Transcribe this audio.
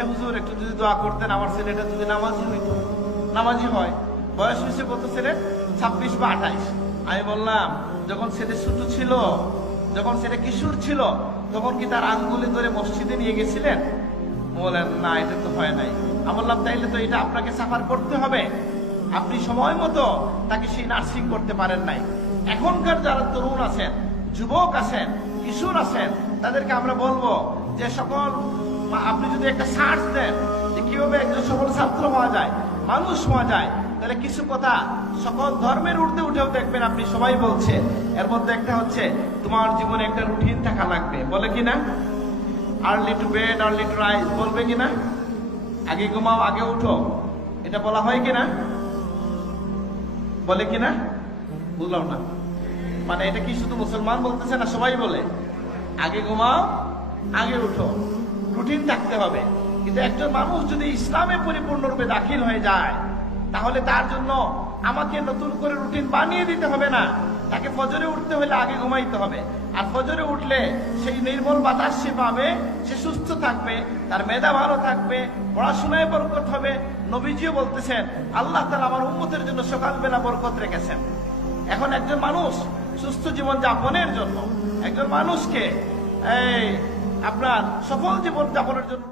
যে হুজুর একটু যদি দোয়া করতেন আমার ছেলেটা যদি নামাজি হইতো, নামাজি হয়। বয়স হয়েছে কত ছেলে? 26 বা 28। আমি বললাম যখন ছেলে ছোট ছিল, যখন ছেলে কিশোর ছিল, তখন কি তার আঙ্গুলে ধরে মসজিদে নিয়ে গেছিলেন? বলেন না, এটা তো হয় নাই। আমি বললাম তাইলে তো এটা আপনাকে সাফার করতে হবে। আপনি সময় মতো তাকে সেই নার্সিং করতে পারেন নাই। এখনকার যারা তরুণ আছেন, যুবক আছেন, কিশোর আছেন, তাদেরকে আমরা বলবো যে সকল আপনি যদি একটা সার্চ দেন যে কিভাবে একজন সফল ছাত্র হওয়া যায়, মানুষ হওয়া যায়, তাহলে কিছু কথা সকল ধর্মের ঊর্ধ্বে উঠেও দেখবেন আপনি সবাই বলছে। এর মধ্যে একটা হচ্ছে তোমার জীবনে একটা রুটিন থাকা লাগবে, বলে কিনা? Early to bed early to rise, বলবে কিনা? আগে ঘুমাও আগে উঠো, এটা বলা হয় কিনা? বলে কিনা? বুঝলাম না। মানে এটা কি শুধু মুসলমান বলতেছে না সবাই বলে? আগে ঘুমাও আগে উঠো, রুটিন থাকতে হবে। কিন্তু একজন মানুষ যদি ইসলামে পরিপূর্ণরূপে দাখিল হয়ে যায়, তাহলে তার জন্য আমাকে নতুন করে রুটিন বানিয়ে দিতে হবে না। তাকে ফজরে উঠতে হলে আগে ঘুমাইতে হবে। আর ফজরে উঠলে সেই নির্মল বাতাস সে পাবে, সে সুস্থ থাকবে, তার মেধা ভালো থাকবে, পড়াশোনায় বরকত হবে। নবীজিও বলতেছেন আল্লাহ তাআলা আমার উম্মতের জন্য সকালবেলা বরকত রেখেছেন। এখন একজন মানুষ সুস্থ জীবন যাপনের জন্য, একজন মানুষকে আপনার সফল জীবন যাপনের জন্য